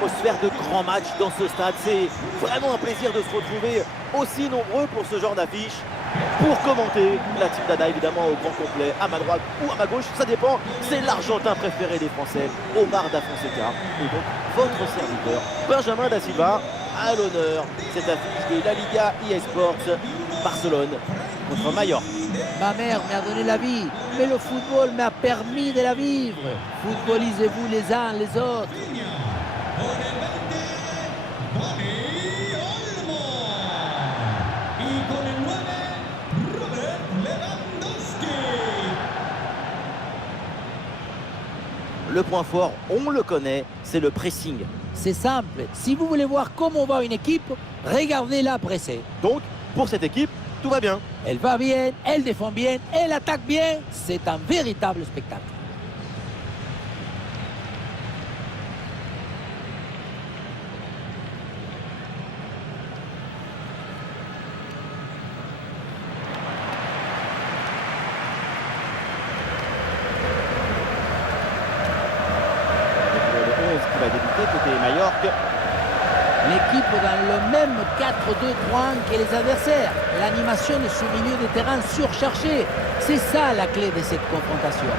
atmosphère de grand match dans ce stade. C'est vraiment un plaisir de se retrouver aussi nombreux pour ce genre d'affiche. Pour commenter la team Dada, évidemment au grand complet, à ma droite ou à ma gauche, ça dépend. C'est l'Argentin préféré des Français, Omar Da Fonseca. Et donc votre serviteur, Benjamin Da Silva, à l'honneur cette affiche de la Liga eSports, Barcelone contre Mallorca. Ma mère m'a donné la vie, mais le football m'a permis de la vivre. Footballisez-vous les uns les autres. Le point fort, on le connaît, c'est le pressing. C'est simple, si vous voulez voir comment va une équipe, regardez-la presser. Donc, pour cette équipe, tout va bien. Elle va bien, elle défend bien, elle attaque bien. C'est un véritable spectacle. Qui va débuter côté Mallorca. L'équipe dans le même 4-2-3-1 que les adversaires. L'animation de ce milieu de terrain surchargé. C'est ça la clé de cette confrontation.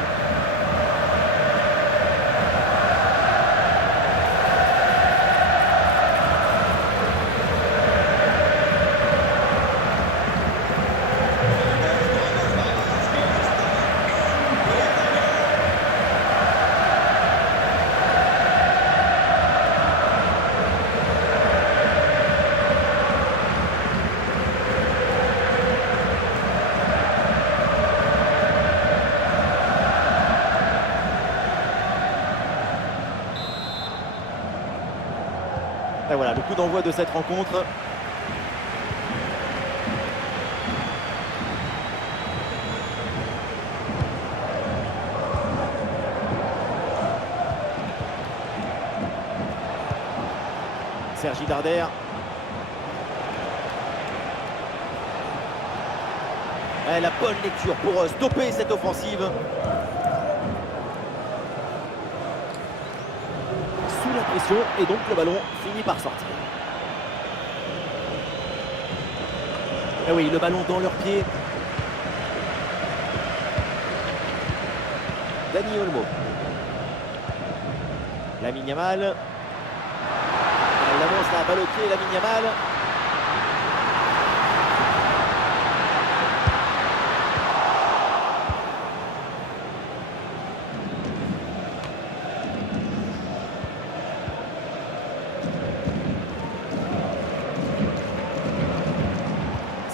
Et voilà, le coup d'envoi de cette rencontre. Sergi Darder. La bonne lecture pour stopper cette offensive. Sous la pression et donc le ballon finit par sortir. Et oui, le ballon dans leurs pieds. Dani Olmo. Lamine Yamal. Il annonce à balle au pied, Lamine Yamal.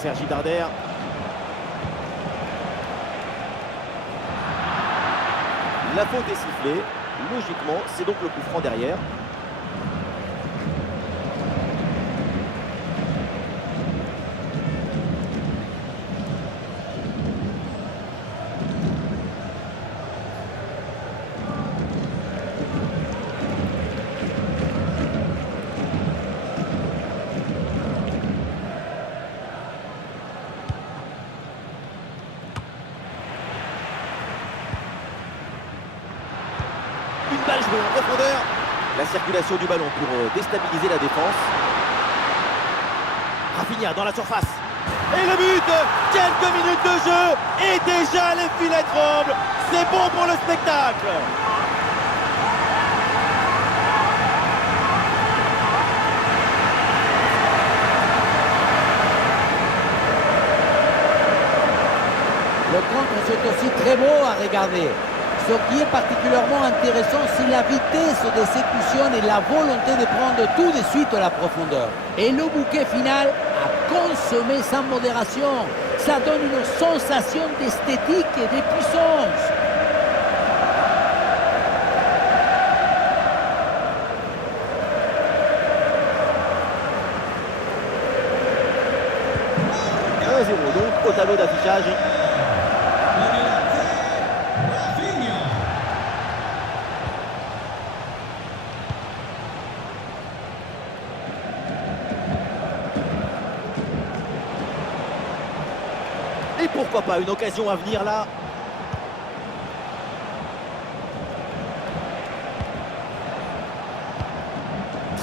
Sergi Darder. La faute est sifflée. Logiquement, c'est donc le coup franc derrière. Une balle jouée en profondeur. La circulation du ballon pour déstabiliser la défense. Rafinha dans la surface. Et le but. Quelques minutes de jeu. Et déjà les filets tremblent. C'est bon pour le spectacle. Le contre, c'est aussi très beau à regarder. Ce qui est particulièrement intéressant, c'est la vitesse d'exécution et la volonté de prendre tout de suite à la profondeur. Et le bouquet final à consommer sans modération. Ça donne une sensation d'esthétique et de puissance. Donc au tableau d'affichage. Et pourquoi pas une occasion à venir là.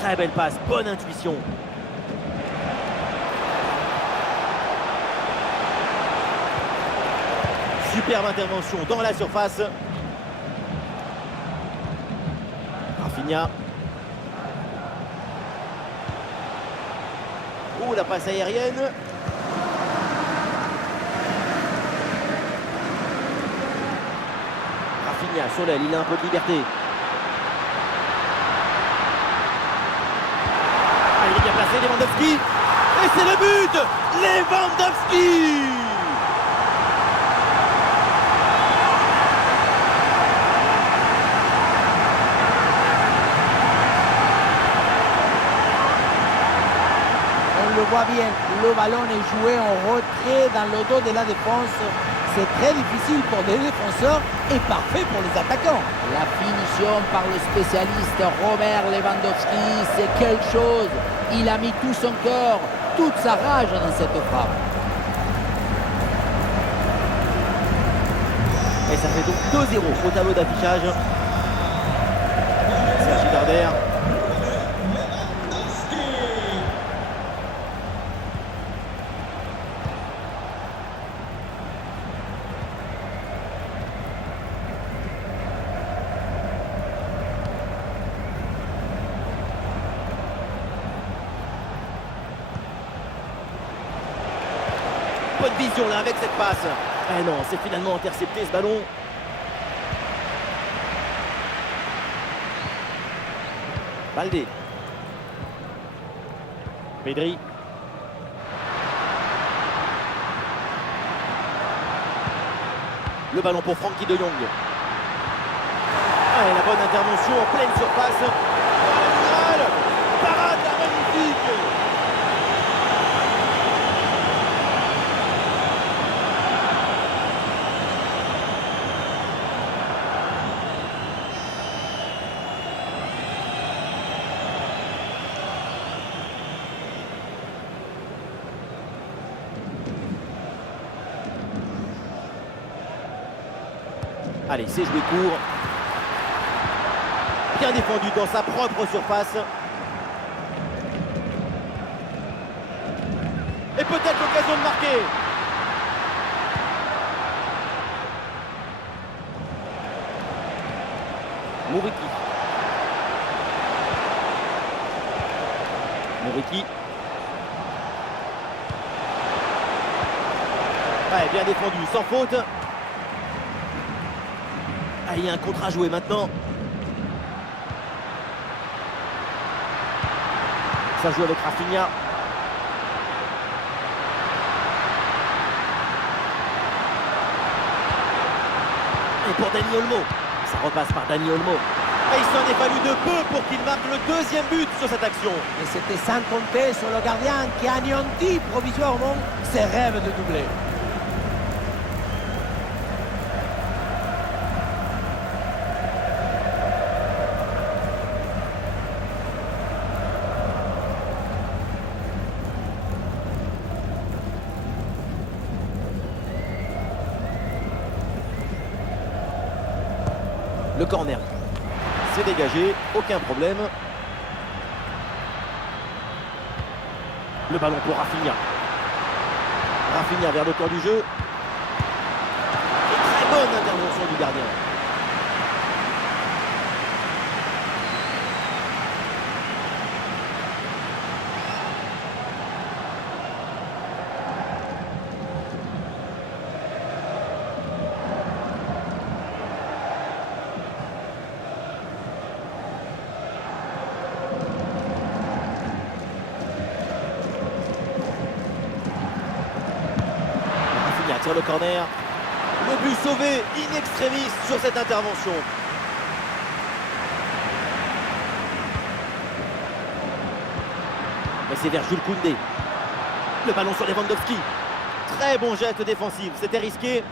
Très belle passe, bonne intuition. Superbe intervention dans la surface. Rafinha. Oh, la passe aérienne. Rafinha sur l'aile, il a un peu de liberté. Ah, il est bien placé, Lewandowski. Et c'est le but, Lewandowski. On le voit bien, le ballon est joué en retrait dans le dos de la défense. C'est très difficile pour les défenseurs et parfait pour les attaquants. La finition par le spécialiste Robert Lewandowski, c'est quelque chose. Il a mis tout son cœur, toute sa rage dans cette frappe. Et ça fait donc 2-0 au tableau d'affichage. Sergi Darder. Bonne vision là avec cette passe. Eh non, c'est finalement intercepté ce ballon. Baldé. Pedri. Le ballon pour Frenkie de Jong. Ah, et la bonne intervention en pleine surface. Parade là, magnifique. Allez, c'est joué court. Bien défendu dans sa propre surface. Et peut-être l'occasion de marquer. Mouriki. Mouriki. Ouais, bien défendu, sans faute. Ah, il y a un contre à jouer maintenant. Ça joue avec Rafinha. Et pour Dani Olmo. Ça repasse par Dani Olmo. Et il s'en est fallu de peu pour qu'il marque le deuxième but sur cette action. Et c'était sans compter sur le gardien qui a anéanti provisoirement ses rêves de doubler. Le corner. C'est dégagé, aucun problème. Le ballon pour Rafinha. Rafinha vers le cœur du jeu. Et très bonne intervention du gardien. Sur le corner, le but sauvé in extremis sur cette intervention. Mais c'est vers Jules Koundé. Le ballon sur Lewandowski. Très bon geste défensif, c'était risqué.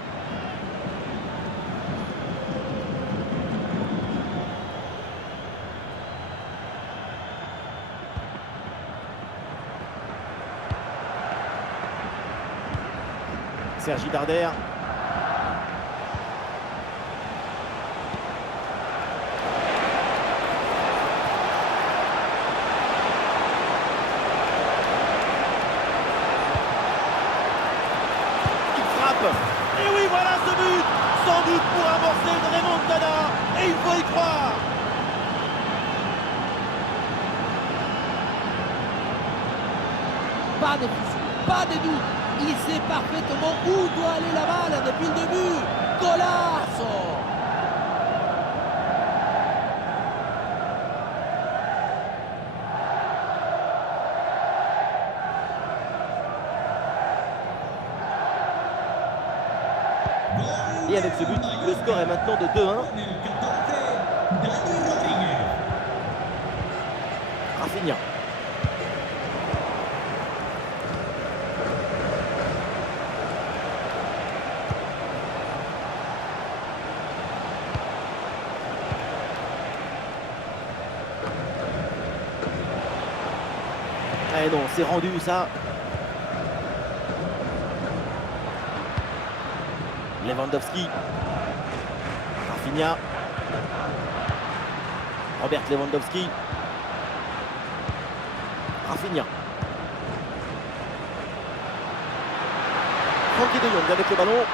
Sergi Darder. sans doute pour amorcer une remontada, et il faut y croire. Pas de fissure, pas de doute. Il sait parfaitement où doit aller la balle depuis le début. Golazo! Et avec ce but, le score est maintenant de 2-1. Rafinha. Eh non, c'est rendu ça. Lewandowski. Rafinha. Robert Lewandowski. Rafinha. Frenkie de Jong avec le ballon.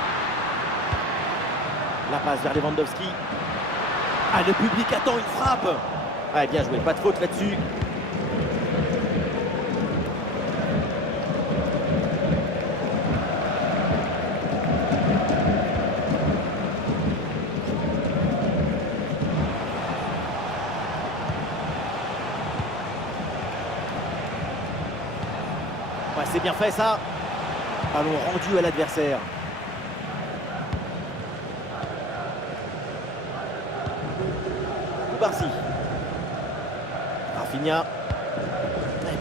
La passe vers Lewandowski. Ah, le public attend une frappe. Ah, bien joué, pas de faute là-dessus. Ouais, c'est bien fait ça. Ballon rendu à l'adversaire. Koubarsi. Rafinha.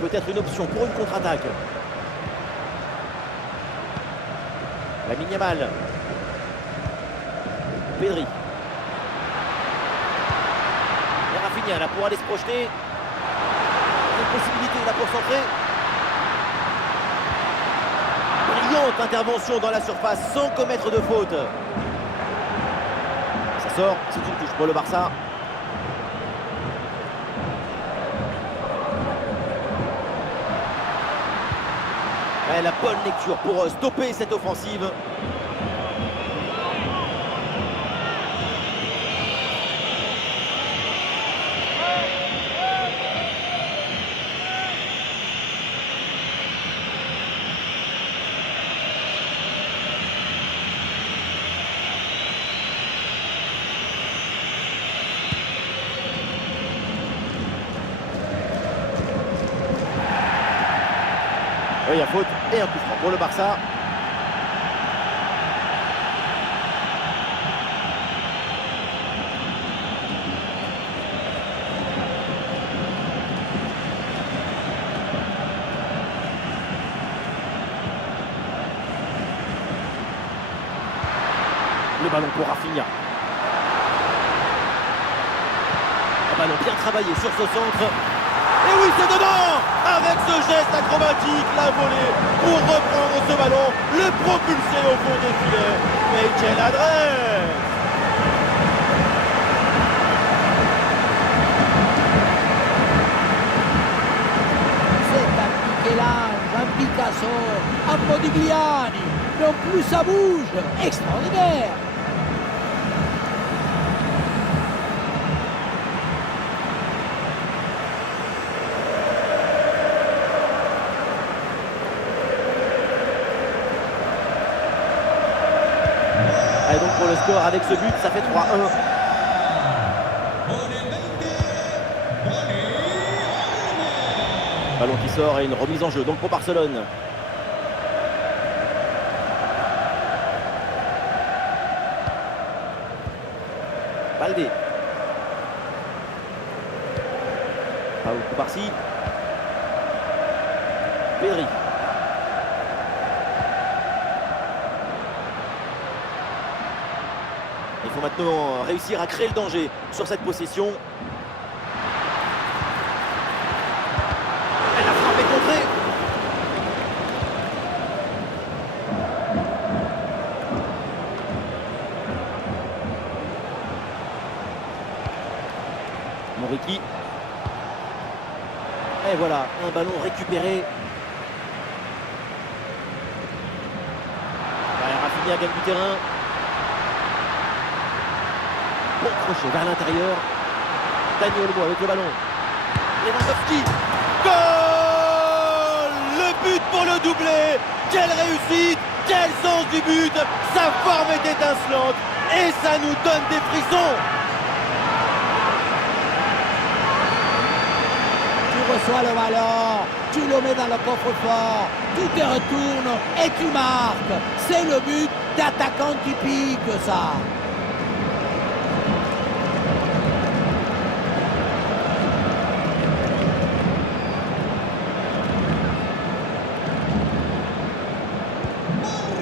Peut-être une option pour une contre-attaque. Lamine Yamal. Pedri. Et Rafinha là pour aller se projeter. Une possibilité là pour centrer. Brillante intervention dans la surface sans commettre de faute. Ça sort, c'est une touche pour le Barça. Ouais, la bonne lecture pour stopper cette offensive. Oui, il y a faute et un coup franc pour le Barça. Le ballon pour Rafinha. Un ballon bien travaillé sur ce centre. Et oui, c'est dedans! Avec ce geste acrobatique, la volée pour reprendre ce ballon, le propulser au fond des filets. Mais quelle adresse! C'est un Michel-Ange, un Picasso, un Modigliani. Non plus ça bouge. Extraordinaire! Et donc pour le score avec ce but, ça fait 3-1. Ballon qui sort et une remise en jeu donc pour Barcelone. Baldé. Paul Koubarsi. Pedri. Il faut maintenant réussir à créer le danger sur cette possession. Et la frappe est contrée. Moriki. Et voilà, un ballon récupéré. Ouais, Rafinha gagne du terrain. Bon crochet vers l'intérieur. Dani Olmo avec le ballon. Lewandowski. Goal! Le but pour le doublé. Quelle réussite! Quel sens du but! Sa forme est étincelante et ça nous donne des frissons. Tu reçois le ballon, tu le mets dans le coffre-fort, tu te retournes et tu marques. C'est le but d'attaquant typique, ça.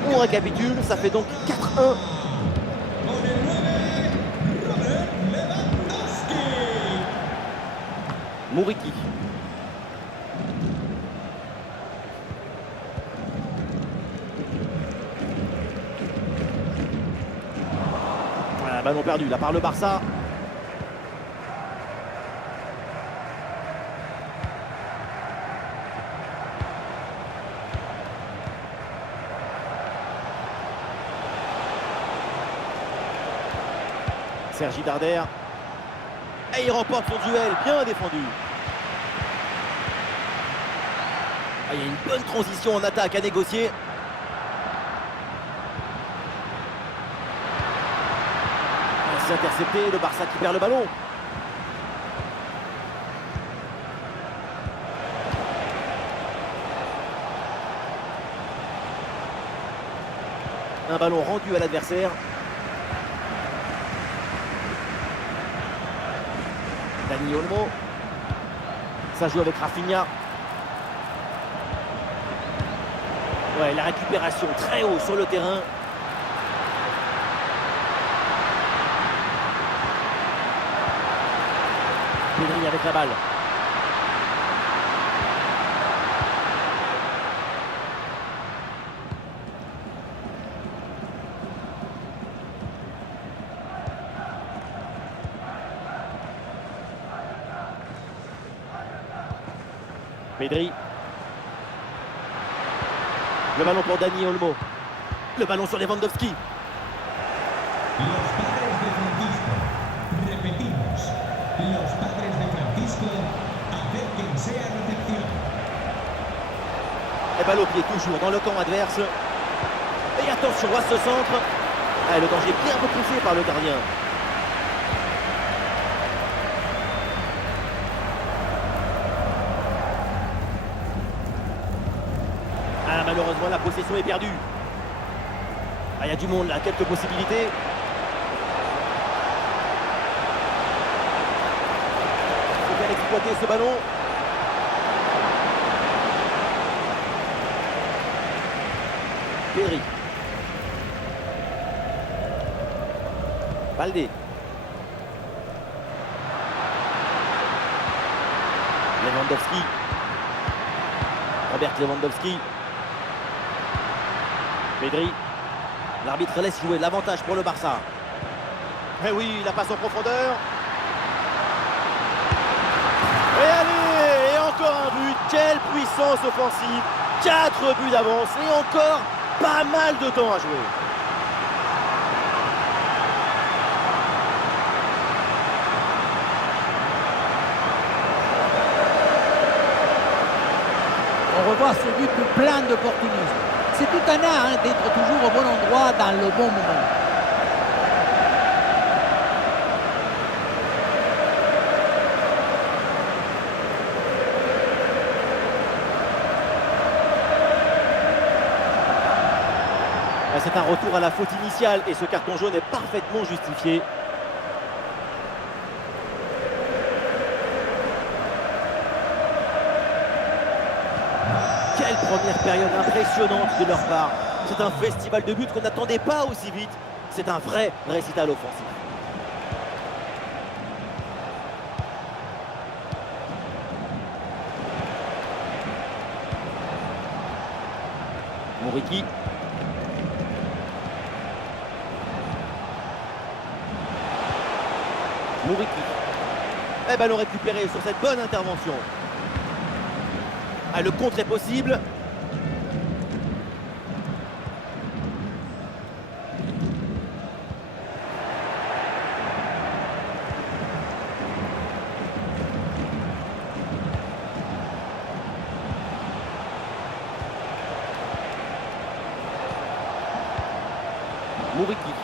On récapitule, ça fait donc 4-1. Mouriki. Voilà, ballon perdu là par le Barça. Sergi Darder. Et il remporte son duel, bien défendu. Ah, il y a une bonne transition en attaque à négocier. C'est intercepté, le Barça qui perd le ballon. Un ballon rendu à l'adversaire. Dani Olmo. Ça joue avec Rafinha. Ouais, la récupération très haut sur le terrain. Pedri avec la balle. Pedri. Le ballon pour Dani Olmo. Le ballon sur Lewandowski. Los padres de Francisco. Repetimos. Los padres de Francisco. Acérquense a recepción. Et balle au pied toujours dans le camp adverse. Et attention à ce centre. Ah, le danger bien repoussé par le gardien. Ah, malheureusement la possession est perdue. Ah, il y a du monde là, quelques possibilités. Il faut bien exploiter ce ballon. Pedri. Baldé. Lewandowski. Robert Lewandowski. Pedri. L'arbitre laisse jouer l'avantage pour le Barça. Eh oui, la passe en profondeur. Et allez, et encore un but. Quelle puissance offensive. 4 buts d'avance et encore pas mal de temps à jouer. On revoit ce but plein d'opportunisme. C'est tout un art hein, d'être toujours au bon endroit dans le bon moment. C'est un retour à la faute initiale et ce carton jaune est parfaitement justifié. Quelle première période impressionnante de leur part. C'est un festival de buts qu'on n'attendait pas aussi vite. C'est un vrai récital offensif. Mouriki. Mouriki. Eh ben, le récupéré sur cette bonne intervention. Ah, le contre est possible. Mouriki.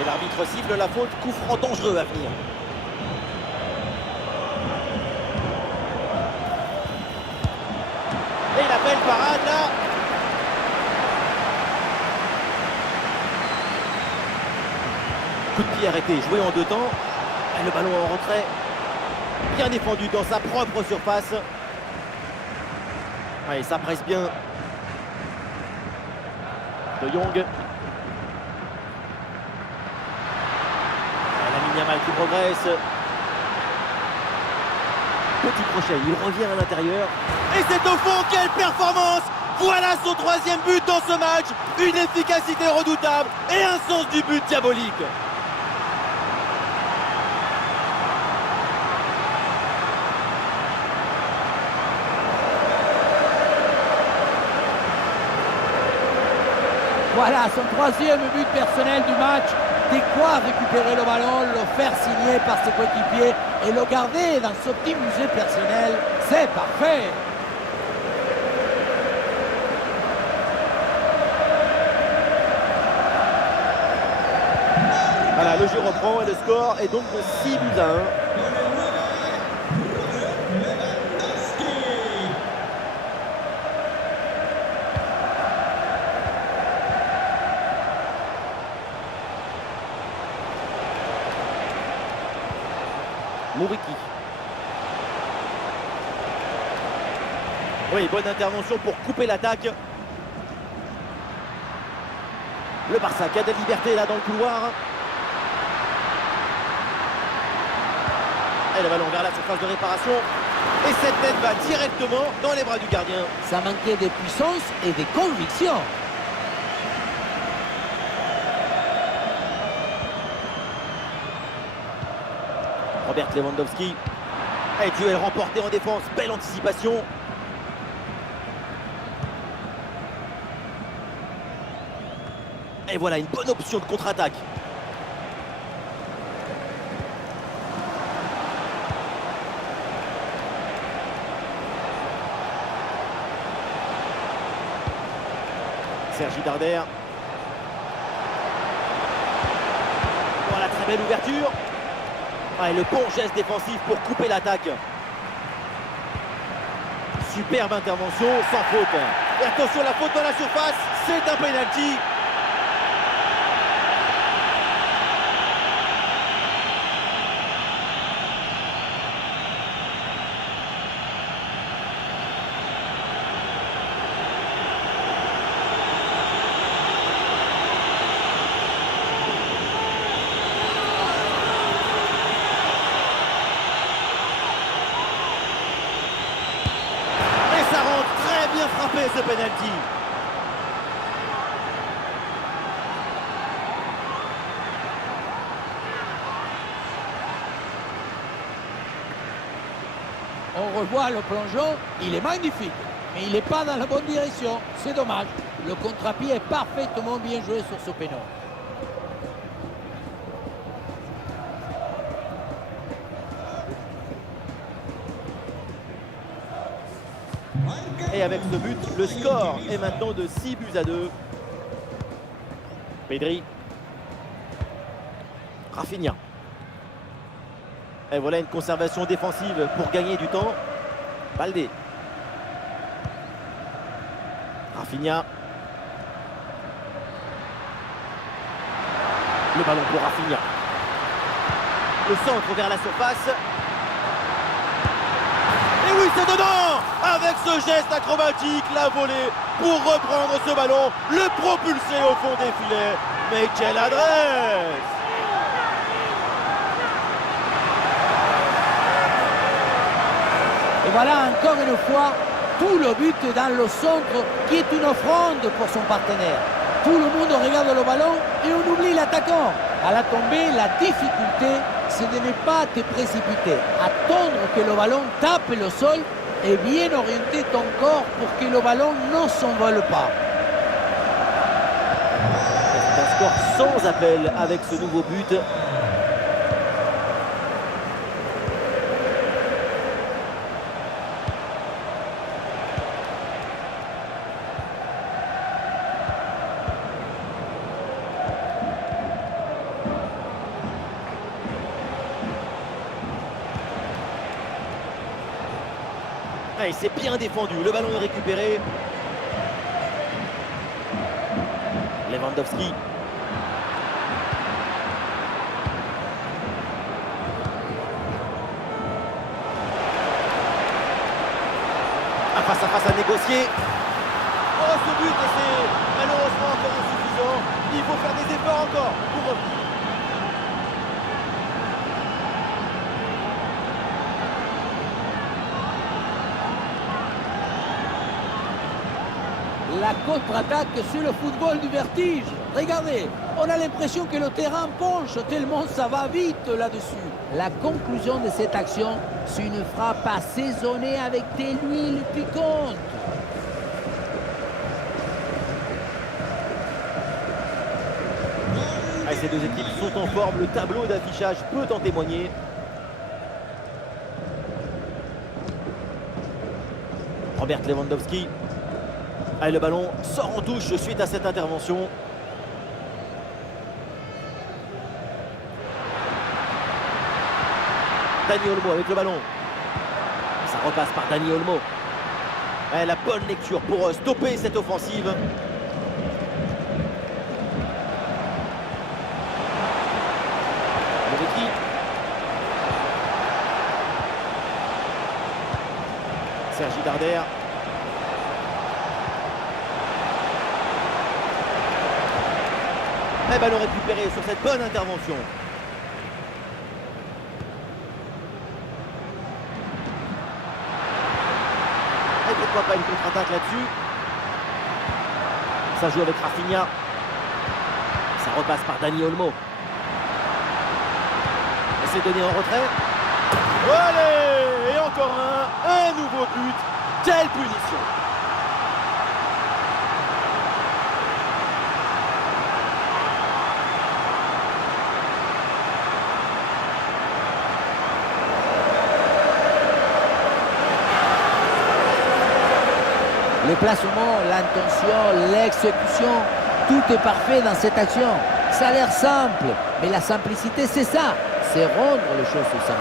Et l'arbitre siffle la faute, coup franc dangereux à venir. Et la belle parade là. Coup de pied arrêté, joué en deux temps. Et le ballon en retrait. Bien défendu dans sa propre surface. Allez, ça presse bien. De Jong. Lamine Yamal qui progresse. Petit crochet, il revient à l'intérieur. Et c'est au fond, quelle performance! Voilà son troisième but dans ce match. Une efficacité redoutable et un sens du but diabolique. Voilà son troisième but personnel du match. De quoi récupérer le ballon, le faire signer par ses coéquipiers et le garder dans ce petit musée personnel. C'est parfait. Voilà, le jeu reprend et le score est donc de 6 buts à 1. Mouriki. Oui, bonne intervention pour couper l'attaque. Le Barça qui a des libertés là dans le couloir. Et le ballon vers la surface de réparation. Et cette tête va directement dans les bras du gardien. Ça manquait de puissance et de conviction. Robert Lewandowski. Et duel remporté en défense. Belle anticipation. Et voilà une bonne option de contre-attaque. Sergi Darder. Voilà, très belle ouverture. Ah, et le bon geste défensif pour couper l'attaque. Superbe intervention, sans faute. Et attention, la faute dans la surface, c'est un penalty. Frappé ce penalty. On revoit le plongeon, il est magnifique, mais il n'est pas dans la bonne direction. C'est dommage. Le contre-pied est parfaitement bien joué sur ce péno. Et avec ce but, le score est maintenant de 6 buts à 2. Pedri. Rafinha. Et voilà une conservation défensive pour gagner du temps. Baldé. Rafinha. Le ballon pour Rafinha. Le centre vers la surface. Et oui, c'est dedans! Avec ce geste acrobatique, la volée pour reprendre ce ballon, le propulser au fond des filets. Mais quelle adresse! Et voilà encore une fois, tout le but dans le centre qui est une offrande pour son partenaire. Tout le monde regarde le ballon et on oublie l'attaquant. À la tombée, la difficulté, c'est de ne pas te précipiter. Attendre que le ballon tape le sol et bien orienter ton corps pour que le ballon ne s'envole pas. C'est un score sans appel avec ce nouveau but. Ah, il s'est bien défendu, le ballon est récupéré. Lewandowski. Un face à face à négocier. Oh, ce but, et c'est malheureusement encore insuffisant. Il faut faire des efforts encore pour revenir. La contre-attaque sur le football du vertige. Regardez, on a l'impression que le terrain penche tellement ça va vite là-dessus. La conclusion de cette action, c'est une frappe assaisonnée avec de l'huile piquante. Ah, ces deux équipes sont en forme, le tableau d'affichage peut en témoigner. Robert Lewandowski. Allez, le ballon sort en touche suite à cette intervention. Dani Olmo avec le ballon. Ça repasse par Dani Olmo. Ouais, la bonne lecture pour stopper cette offensive. Sergi Darder. Et ballon récupéré sur cette bonne intervention. Et pourquoi pas une contre-attaque là-dessus. Ça joue avec Rafinha. Ça repasse par Dani Olmo. Et c'est donné en retrait. Allez, et encore un nouveau but. Quelle punition! Le placement, l'intention, l'exécution, tout est parfait dans cette action. Ça a l'air simple, mais la simplicité, c'est ça. C'est rendre les choses simples.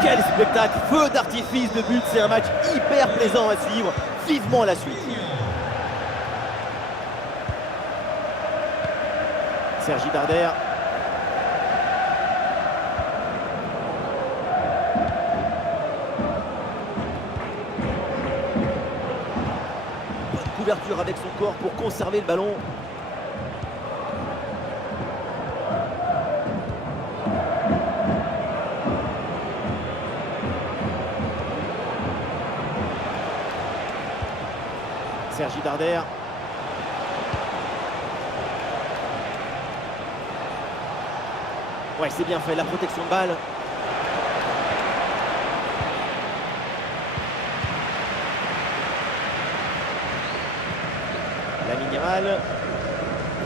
Quel spectacle, feu d'artifice de but, c'est un match hyper plaisant à suivre, vivement la suite. Sergi Darder. Bonne couverture avec son corps pour conserver le ballon. Sergi Darder. Ouais, c'est bien fait, la protection de balle. Lamine Yamal.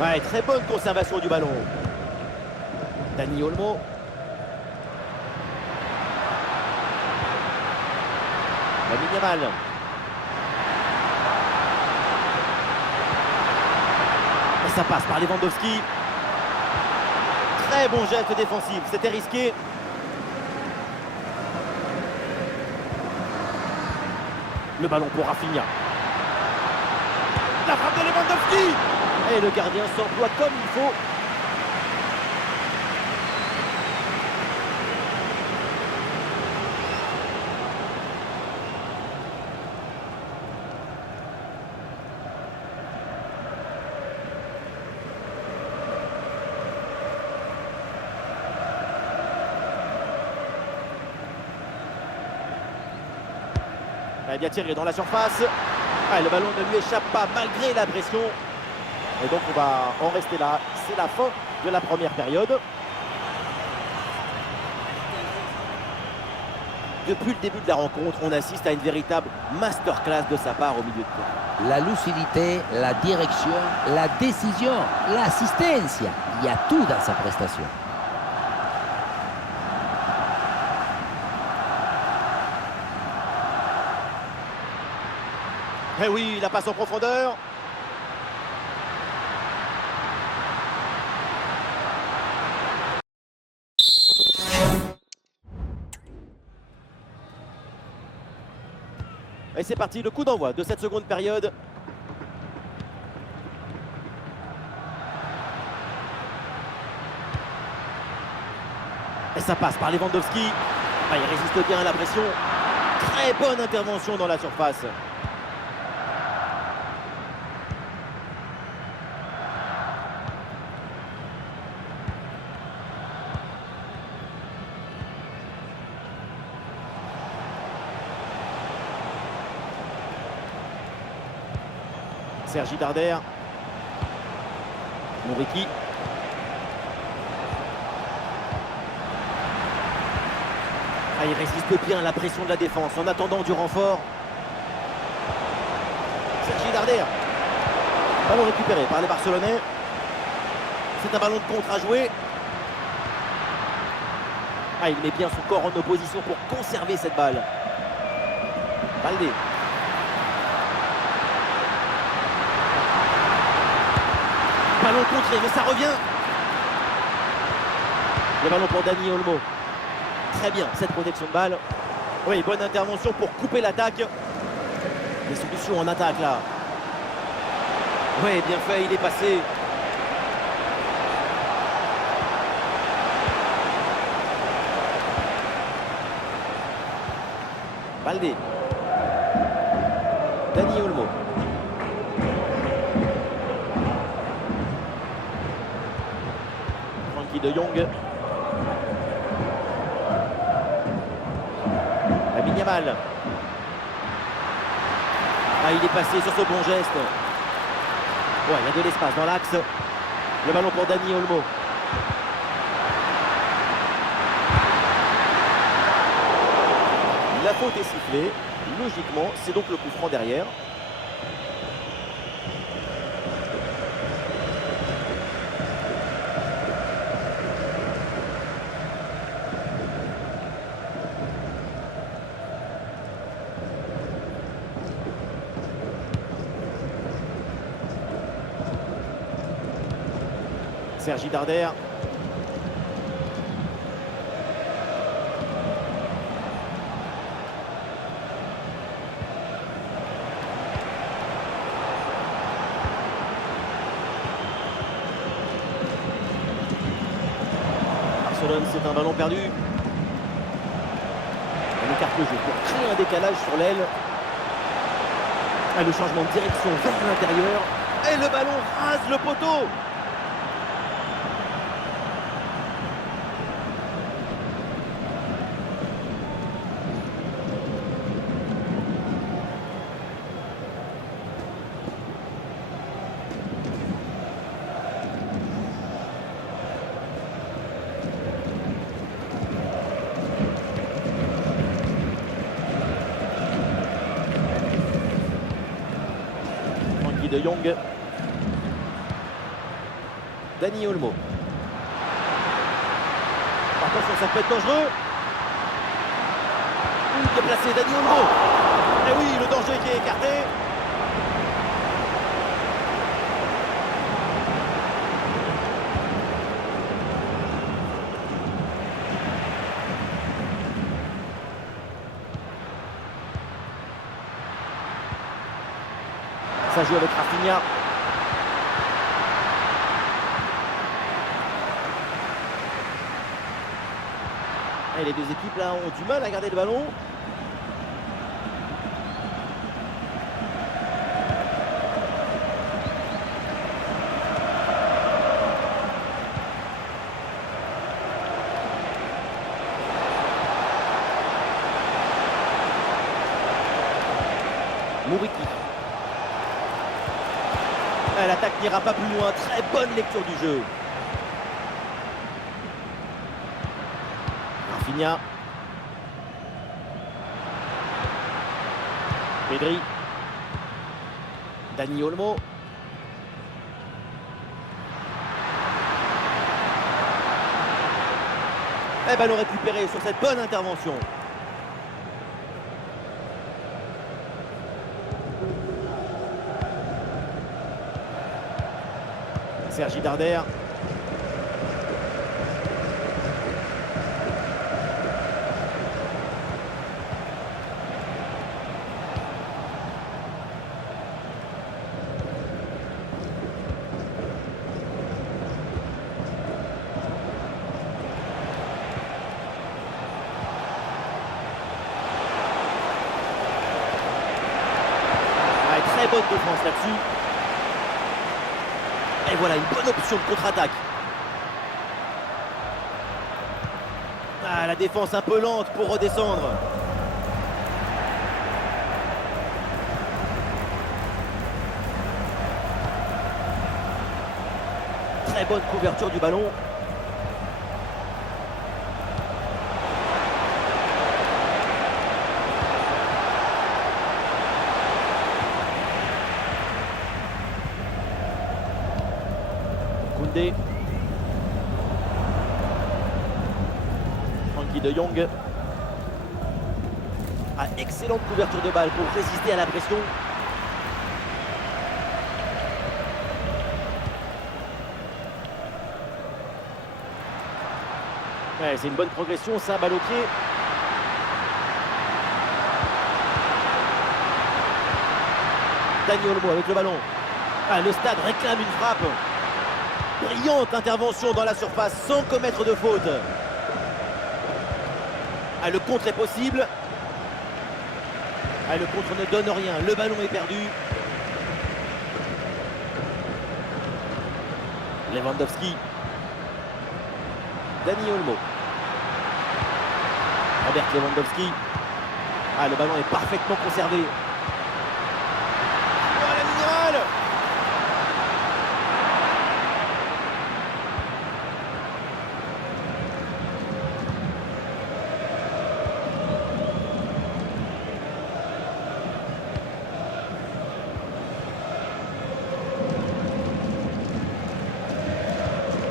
Ouais, très bonne conservation du ballon. Dani Olmo. Lamine Yamal. Et ça passe par Lewandowski. Très bon geste défensif, c'était risqué. Le ballon pour Rafinha. La frappe de Lewandowski. Et le gardien s'emploie comme il faut. Bien tiré dans la surface. Ah, le ballon ne lui échappe pas malgré la pression. Et donc on va en rester là. C'est la fin de la première période. Depuis le début de la rencontre, on assiste à une véritable masterclass de sa part au milieu de terrain. La lucidité, la direction, la décision, l'assistance. Il y a tout dans sa prestation. Eh oui, la passe en profondeur. Et c'est parti, le coup d'envoi de cette seconde période. Et ça passe par Lewandowski. Ah, il résiste bien à la pression. Très bonne intervention dans la surface. Sergi Darder. Mouriki. Ah, il résiste bien à la pression de la défense en attendant du renfort. Sergi Darder. Ballon récupéré par les Barcelonais. C'est un ballon de contre à jouer. Ah, il met bien son corps en opposition pour conserver cette balle. Baldé. Ballon contré, mais ça revient. Le ballon pour Dani Olmo. Très bien, cette protection de balle. Oui, bonne intervention pour couper l'attaque. Des solutions en attaque, là. Oui, bien fait, il est passé. Baldé. Dani Olmo. Frenkie de Jong. Lamine Yamal. Ah, il est passé sur ce bon geste. Ouais, il y a de l'espace dans l'axe. Le ballon pour Dani Olmo. La faute est sifflée. Logiquement, c'est donc le coup franc derrière. Sergi Darder. Barcelone, c'est un ballon perdu. On écarte le jeu pour créer un décalage sur l'aile. Ah, le changement de direction vers l'intérieur. Et le ballon rase le poteau. De Jong. Dani Olmo. Attention, ça peut être dangereux. Déplacé Dani Olmo. Et oui, le danger qui est écarté. Ça joue avec Rafinha. Et les deux équipes là ont du mal à garder le ballon. Mouriki. L'attaque n'ira pas plus loin. Très bonne lecture du jeu. Rafinha. Pedri. Dani Olmo. Et ballon récupéré sur cette bonne intervention. Sergi Darder. bonne défense là-dessus. Et voilà une bonne option de contre-attaque. Ah, la défense un peu lente pour redescendre. Très bonne couverture du ballon. Koundé. Frenkie de Jong. Ah, excellente couverture de balle pour résister à la pression. Ouais, c'est une bonne progression, ça, balle au pied. Dani Olmo avec le ballon. Ah, le stade réclame une frappe. Brillante intervention dans la surface sans commettre de faute. Ah, le contre est possible. Ah, le contre ne donne rien. Le ballon est perdu. Lewandowski. Dani Olmo. Robert Lewandowski. Ah, le ballon est parfaitement conservé. Oh, la minimale!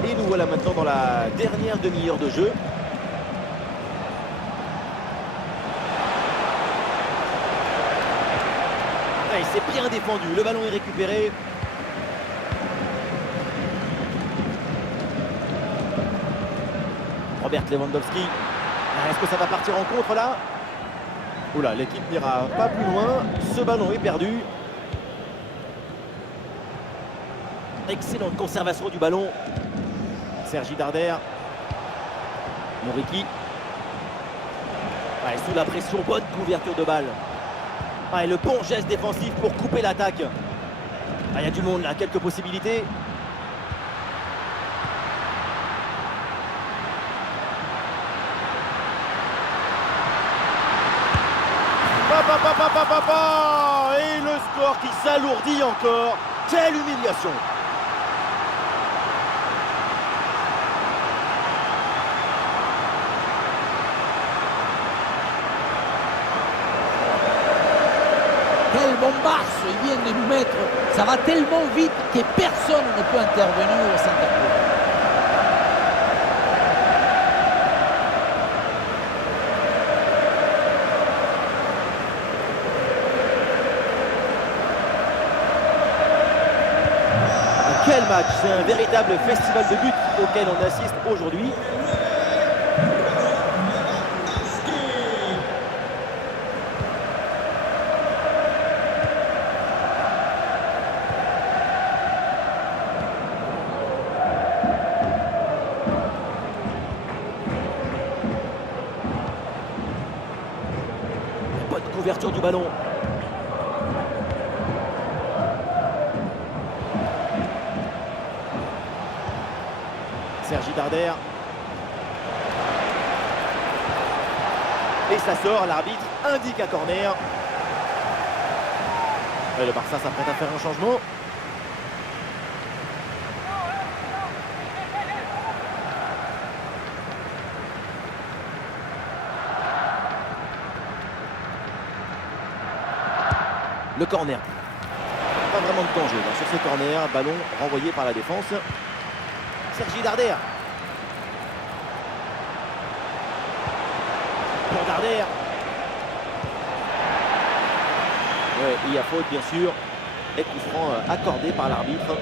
Et nous voilà maintenant dans la dernière demi-heure de jeu. Et c'est bien défendu, le ballon est récupéré. Robert Lewandowski. Est-ce que ça va partir en contre là? Oula, l'équipe n'ira pas plus loin. Ce ballon est perdu. Excellente conservation du ballon. Sergi Darder. Moriki. Sous la pression, bonne couverture de balle. Et le bon geste défensif pour couper l'attaque. Il y a du monde là, quelques possibilités. Et le score qui s'alourdit encore. Quelle humiliation! Quel bombasse il vient de nous mettre. Ça va tellement vite que personne ne peut intervenir au centre. Quel match! C'est un véritable festival de buts auquel on assiste aujourd'hui. Bonne couverture du ballon. Sergi Darder. Et ça sort, l'arbitre indique un corner. Et le Barça s'apprête à faire un changement. Le corner. Pas vraiment de danger là, sur ce corner. Ballon renvoyé par la défense. Sergi Darder. Pour Darder. Ouais, il y a faute bien sûr. Et coup franc accordé par l'arbitre.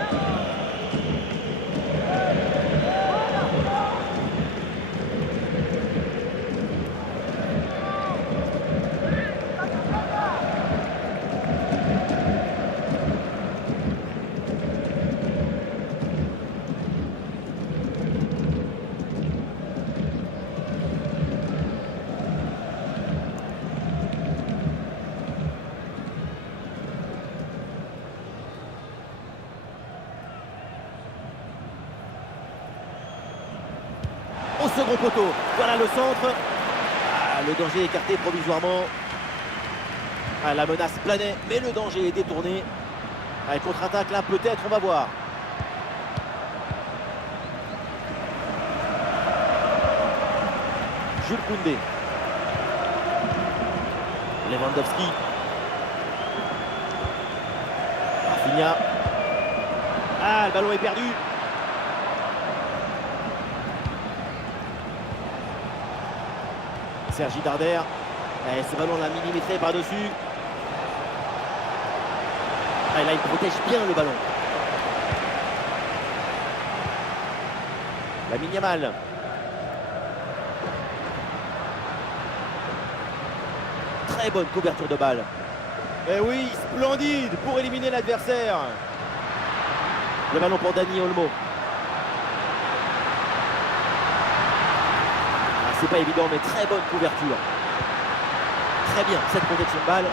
second poteau. Voilà le centre. Ah, le danger est écarté provisoirement. Ah, la menace planait, mais le danger est détourné. Ah, contre-attaque là, peut-être, on va voir. Jules Koundé. Lewandowski. Rafinha. Ah, le ballon est perdu. Sergi Darder. Et ce ballon l'a millimétré par-dessus. Ah, là, il protège bien le ballon. Lamine Yamal. Très bonne couverture de balle. Et oui, splendide pour éliminer l'adversaire. Le ballon pour Dani Olmo. Ah, c'est pas évident, mais très bonne couverture. Très bien, cette protection de balle.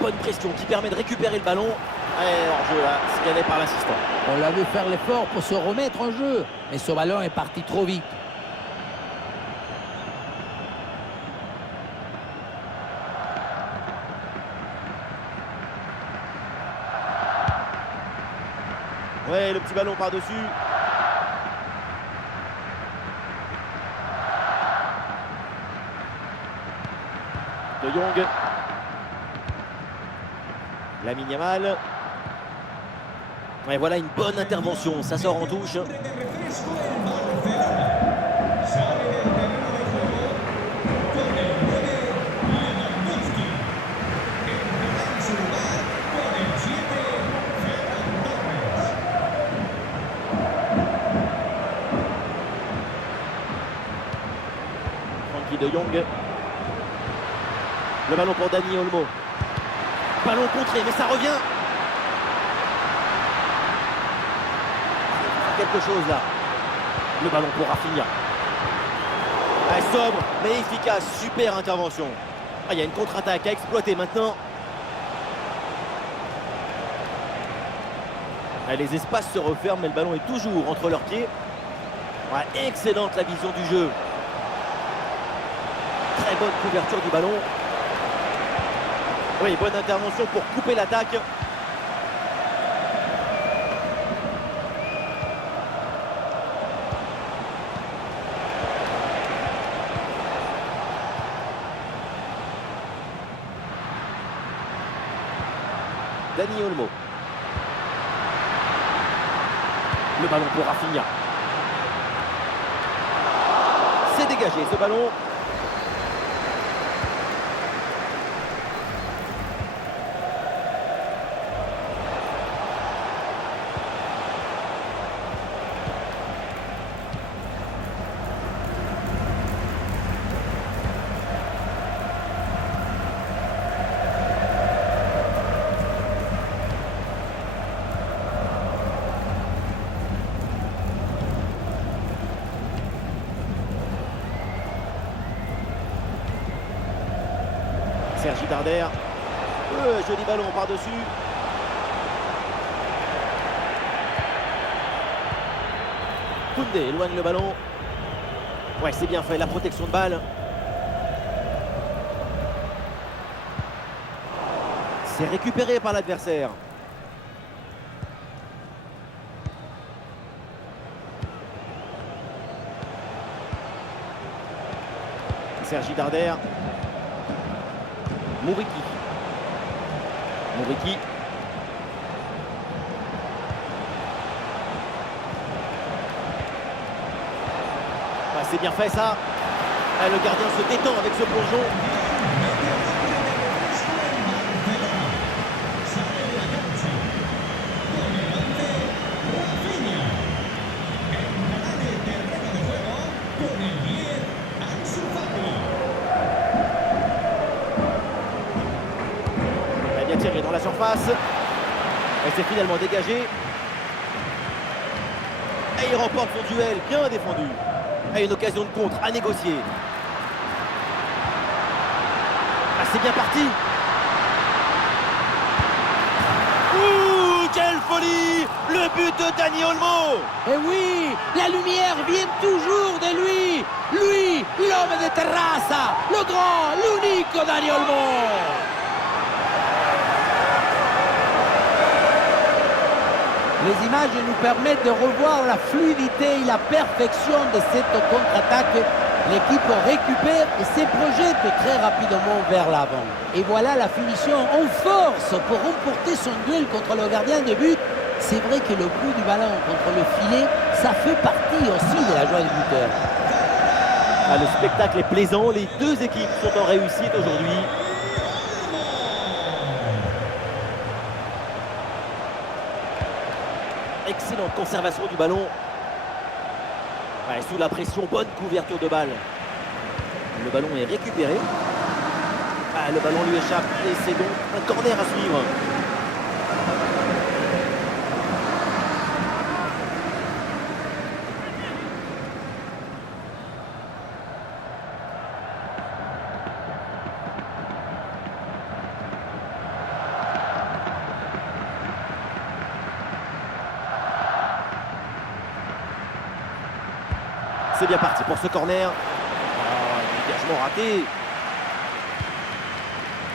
Bonne pression qui permet de récupérer le ballon. Et hors-jeu là, signalé par l'assistant. On l'a vu faire l'effort pour se remettre en jeu, mais ce ballon est parti trop vite. Ouais, le petit ballon par-dessus. De Jong. Lamine Yamal. Et voilà une bonne intervention, ça sort en touche. De refresco en Barcelona. Sale del terreno de juego con el 9 Lewandowski. Entrará en su lugar con el 7 Ferran Torres. Frankie de Jong. Le ballon pour Dani Olmo. Ballon contré, mais ça revient. Quelque chose là. Le ballon pour Rafinha. Ah, sobre, mais efficace. Super intervention. Ah, il y a une contre-attaque à exploiter maintenant. Ah, les espaces se referment, mais le ballon est toujours entre leurs pieds. Ouais, excellente la vision du jeu. Très bonne couverture du ballon. Oui, bonne intervention pour couper l'attaque. Dani Olmo. Le ballon pour Rafinha. C'est dégagé ce ballon. Sergi Darder. Joli ballon par-dessus. Koundé éloigne le ballon. Ouais, c'est bien fait, la protection de balle. C'est récupéré par l'adversaire. Sergi Darder. Mouriki. Mouriki. Ah, c'est bien fait ça. Ah, le gardien se détend avec ce plongeon. Tiré dans la surface et c'est finalement dégagé et il remporte son duel, bien défendu, et une occasion de contre à négocier. Ah, c'est bien parti. Ouh, quelle faute! de Dani Olmo. Et oui, la lumière vient toujours de lui. Lui, l'homme de Terrassa, le grand, l'unique Dani Olmo. Les images nous permettent de revoir la fluidité et la perfection de cette contre-attaque. L'équipe récupère et se projette très rapidement vers l'avant. Et voilà la finition en force pour remporter son duel contre le gardien de but. C'est vrai que le coup du ballon contre le filet, ça fait partie aussi de la joie du buteur. Ah, le spectacle est plaisant, les deux équipes sont en réussite aujourd'hui. Excellente conservation du ballon. Ouais, sous la pression, bonne couverture de balle. Le ballon est récupéré. Ah, le ballon lui échappe et c'est donc un corner à suivre. C'est bien parti pour ce corner. Oh, dégagement raté.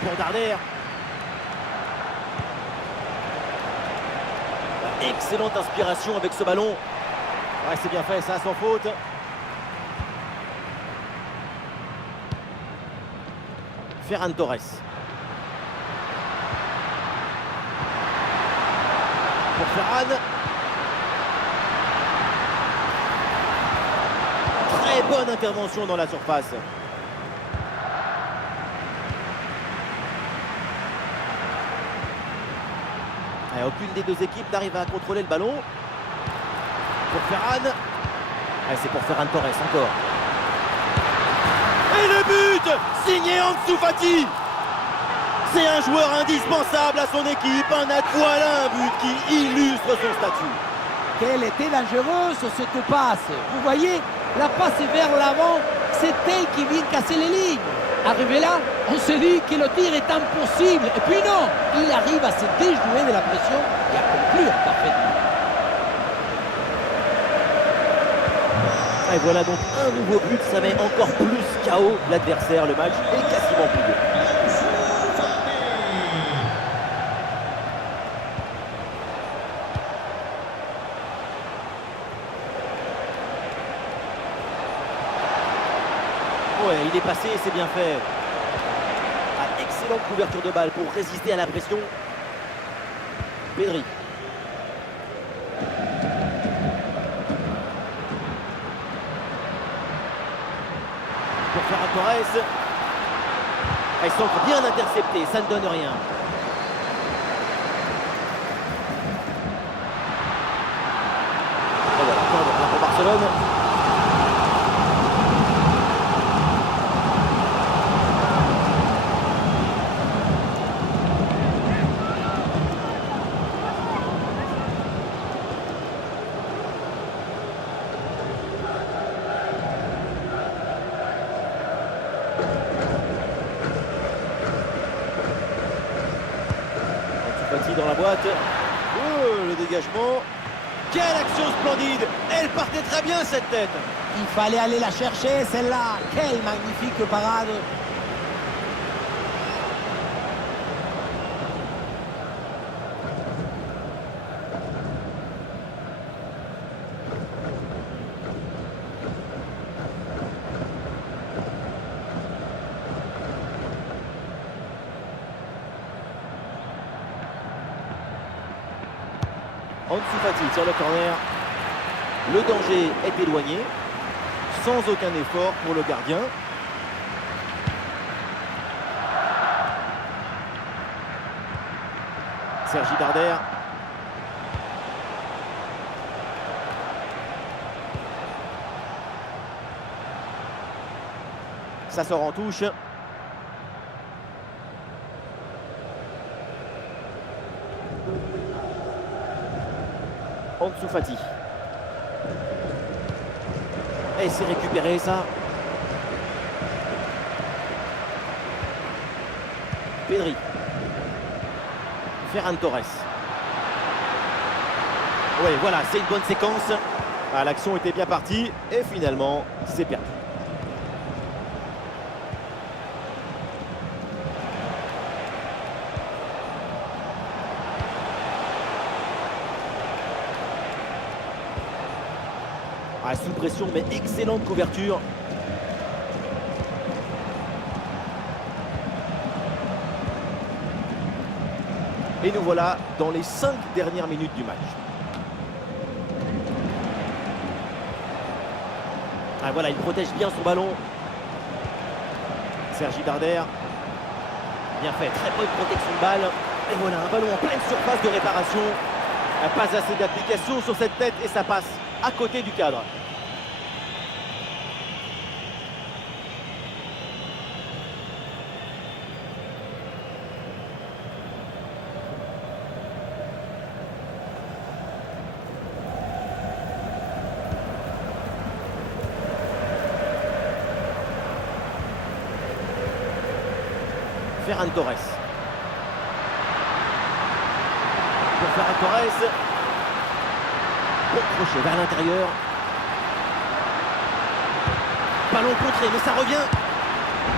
Pour Darder. Excellente inspiration avec ce ballon. Ouais, c'est bien fait, ça, sans faute. Ferran Torres. Pour Ferran. Très bonne intervention dans la surface. Et aucune des deux équipes n'arrive à contrôler le ballon. Pour Ferran. Et c'est pour Ferran Torres encore. Et le but signé Ansu Fati. C'est un joueur indispensable à son équipe. Voilà un but qui illustre son statut. Quelle était dangereuse cette passe. Vous voyez, la passe vers l'avant, c'est elle qui vient casser les lignes. Arrivé là, on se dit que le tir est impossible. Et puis non, il arrive à se déjouer de la pression et à conclure parfaitement. Et voilà donc un nouveau but, ça met encore plus KO l'adversaire. Le match est quasiment plié. Ouais, il est passé, c'est bien fait. Ah, excellente couverture de balle pour résister à la pression. Pedri. Pour Ferran Torres. Ah, il semble bien intercepté, ça ne donne rien. Et voilà, pour Barcelone. Dans la boîte. Oh, le dégagement. Quelle action splendide. Elle partait très bien cette tête. Il fallait aller la chercher celle-là. Quelle magnifique parade. Ansu Fati tire le corner. Le danger est éloigné. Sans aucun effort pour le gardien. Sergi Darder. Ça sort en touche. Ansu Fati. Et c'est récupéré ça. Pedri. Ferran Torres. Oui, voilà, c'est une bonne séquence. Ah, l'action était bien partie et finalement, c'est perdu. Ah, sous pression, mais excellente couverture. Et nous voilà dans les 5 dernières minutes du match. Ah, voilà, il protège bien son ballon. Sergi Darder. Bien fait, très bonne protection de balle. Et voilà, un ballon en pleine surface de réparation. Pas assez d'application sur cette tête et ça passe à côté du cadre. Ferran Torres. Pour Ferran Torres. Bon crochet vers l'intérieur. Ballon contré, mais ça revient.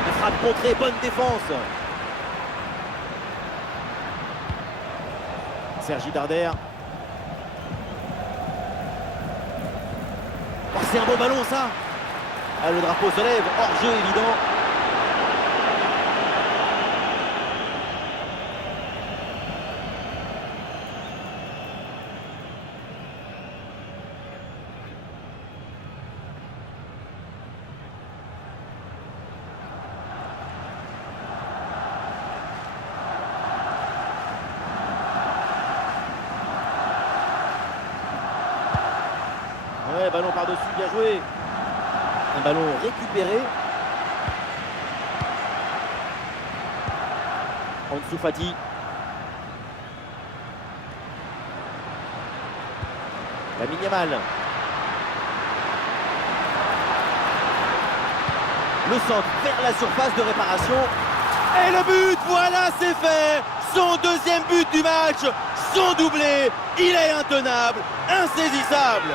La frappe contrée, bonne défense. Sergi Darder. Oh, c'est un bon ballon ça. Ah, le drapeau se lève, hors jeu évident. Ouais, ballon par-dessus, bien joué. Un ballon récupéré. Ansu Fati. Lamine Yamal. Le centre vers la surface de réparation. Et le but, voilà, c'est fait. Son deuxième but du match. Son doublé. Il est intenable, insaisissable.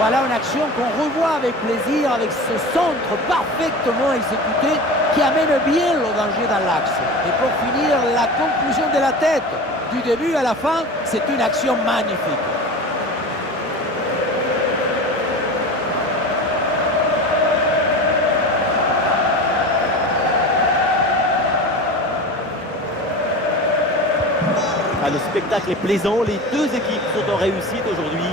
Voilà une action qu'on revoit avec plaisir, avec ce centre parfaitement exécuté qui amène bien le danger dans l'axe. Et pour finir, la conclusion de la tête, du début à la fin, c'est une action magnifique. Ah, le spectacle est plaisant, les deux équipes sont en réussite aujourd'hui.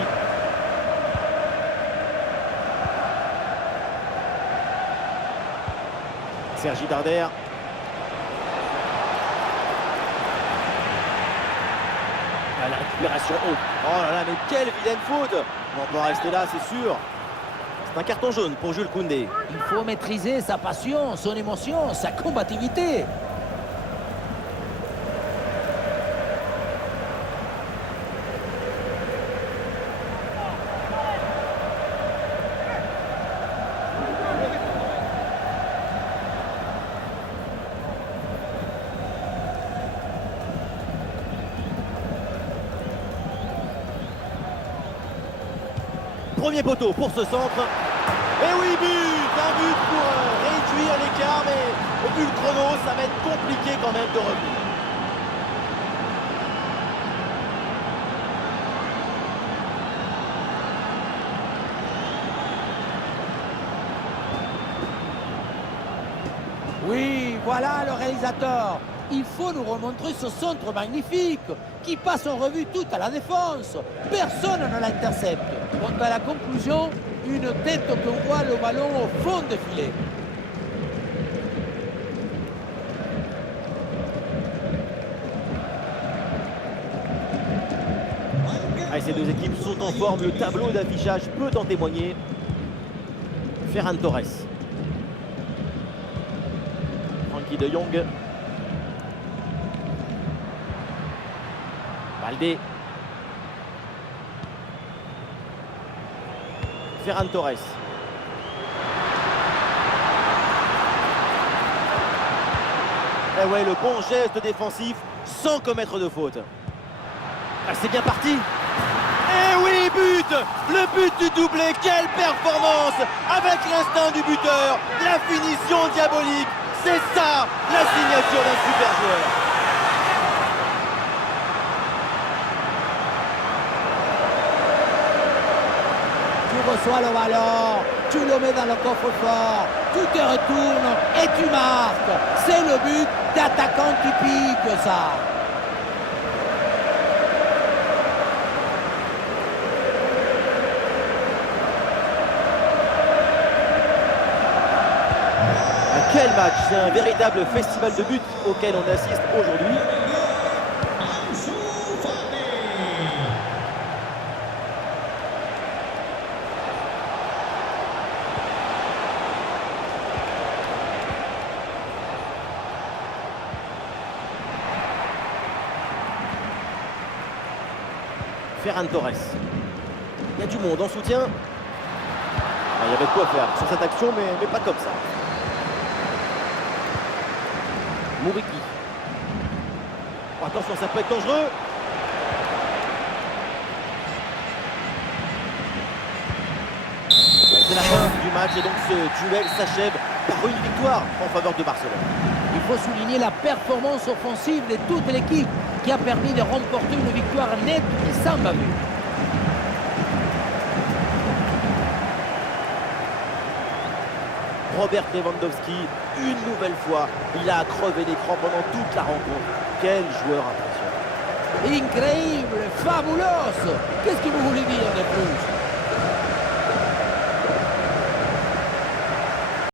Sergi Darder. Ah, la récupération haute. Oh là là, mais quelle vilaine faute. On va rester là, c'est sûr. C'est un carton jaune pour Jules Koundé. Il faut maîtriser sa passion, son émotion, sa combativité. Premier poteau pour ce centre. Et oui, but. Un but pour réduire l'écart, mais au vu le chrono, ça va être compliqué quand même de revenir. Oui, voilà le réalisateur. Il faut nous remontrer ce centre magnifique qui passe en revue toute à la défense. Personne ne l'intercepte. Quant à la conclusion, une tête qu'on voit le ballon au fond des filets. Ah, ces deux équipes sont en forme, le tableau d'affichage peut en témoigner. Ferran Torres. Frenkie de Jong. Baldé. Ferran Torres. Et ouais, le bon geste défensif sans commettre de faute. Ah, c'est bien parti. Et oui, but! Le but du doublé, quelle performance! Avec l'instinct du buteur, la finition diabolique, c'est ça la signature d'un super joueur. Tu reçois le ballon, tu le mets dans le coffre-fort, tu te retournes et tu marques. C'est le but d'attaquant typique, ça. Quel match! C'est un véritable festival de buts auquel on assiste aujourd'hui. Ansu Fati. Ferran Torres. Il y a du monde en soutien. Ah, il y avait de quoi faire sur cette action, mais pas comme ça. Mouriki. Oh, attention, ça peut être dangereux. C'est la fin du match et donc ce duel s'achève par une victoire en faveur de Barcelone. Il faut souligner la performance offensive de toute l'équipe qui a permis de remporter une victoire nette et sans bavure. Robert Lewandowski, une nouvelle fois, il a crevé l'écran pendant toute la rencontre. Quel joueur impressionnant. Incroyable, fabuloso. Qu'est-ce que vous voulez dire de plus?